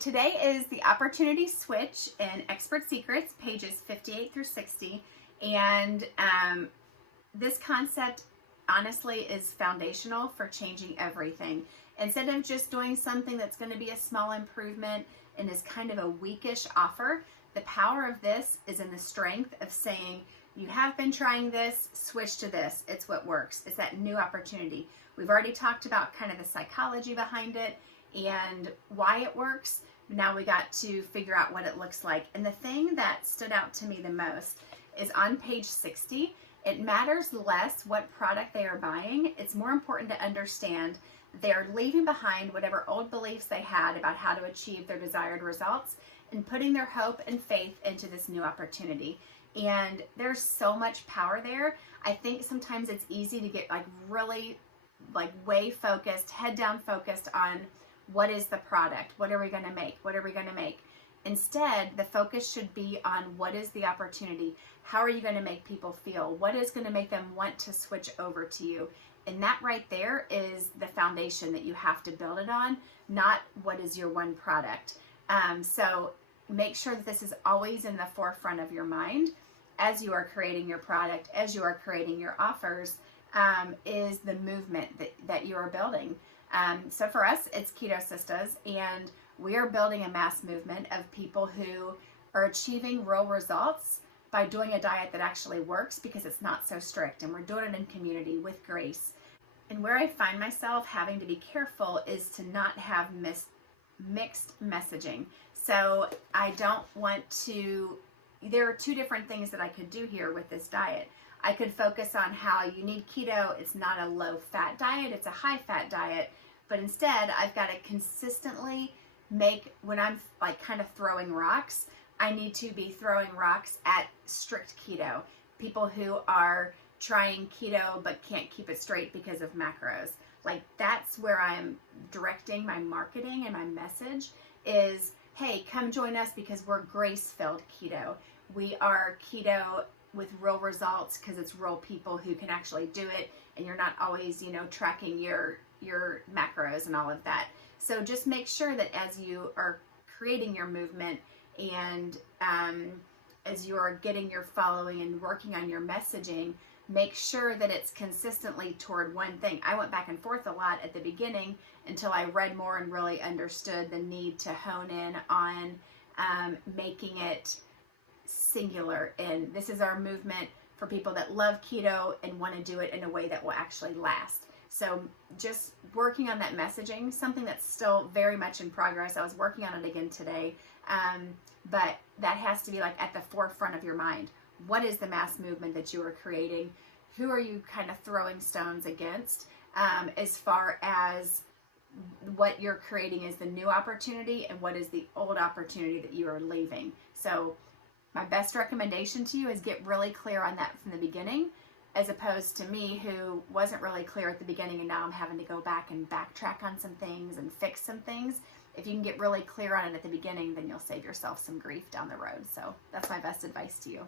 Today is the opportunity switch in Expert Secrets, pages 58 through 60. And this concept, honestly, is foundational for changing everything. Instead of just doing something that's going to be a small improvement and is kind of a weakish offer, the power of this is in the strength of saying, you have been trying this, switch to this. It's what works. It's that new opportunity. We've already talked about kind of the psychology behind it and why it works. Now we got to figure out what it looks like. And the thing that stood out to me the most is on page 60. It matters less what product they are buying. It's more important to understand they're leaving behind whatever old beliefs they had about how to achieve their desired results and putting their hope and faith into this new opportunity. And there's so much power there. I think sometimes it's easy to get really way focused, head down focused on what is the product? What are we going to make? What are we going to make? Instead, the focus should be on what is the opportunity? How are you going to make people feel? What is going to make them want to switch over to you? And that right there is the foundation that you have to build it on, not what is your one product. So make sure that this is always in the forefront of your mind as you are creating your product, as you are creating your offers, is the movement that you are building. So for us, it's Keto Sistas, and we are building a mass movement of people who are achieving real results by doing a diet that actually works because it's not so strict, and we're doing it in community with grace. And where I find myself having to be careful is to not have mixed messaging. So I don't want to, there are two different things that I could do here with this diet. I could focus on how you need keto. It's not a low-fat diet, it's a high-fat diet. But instead, I've got to consistently make, when I'm kind of throwing rocks, I need to be throwing rocks at strict keto. People who are trying keto but can't keep it straight because of macros. That's where I'm directing my marketing and my message is, hey, come join us because we're grace-filled keto. We are keto with real results because it's real people who can actually do it, and you're not always, tracking your macros and all of that. So just make sure that as you are creating your movement and as you are getting your following and working on your messaging, make sure that it's consistently toward one thing. I went back and forth a lot at the beginning until I read more and really understood the need to hone in on making it singular. And this is our movement for people that love keto and want to do it in a way that will actually last. So just working on that messaging, something that's still very much in progress. I was working on it again today, but that has to be at the forefront of your mind. What is the mass movement that you are creating? Who are you kind of throwing stones against? As far as what you're creating is the new opportunity and what is the old opportunity that you are leaving. So my best recommendation to you is get really clear on that from the beginning, as opposed to me who wasn't really clear at the beginning and now I'm having to go back and backtrack on some things and fix some things. If you can get really clear on it at the beginning, then you'll save yourself some grief down the road. So that's my best advice to you.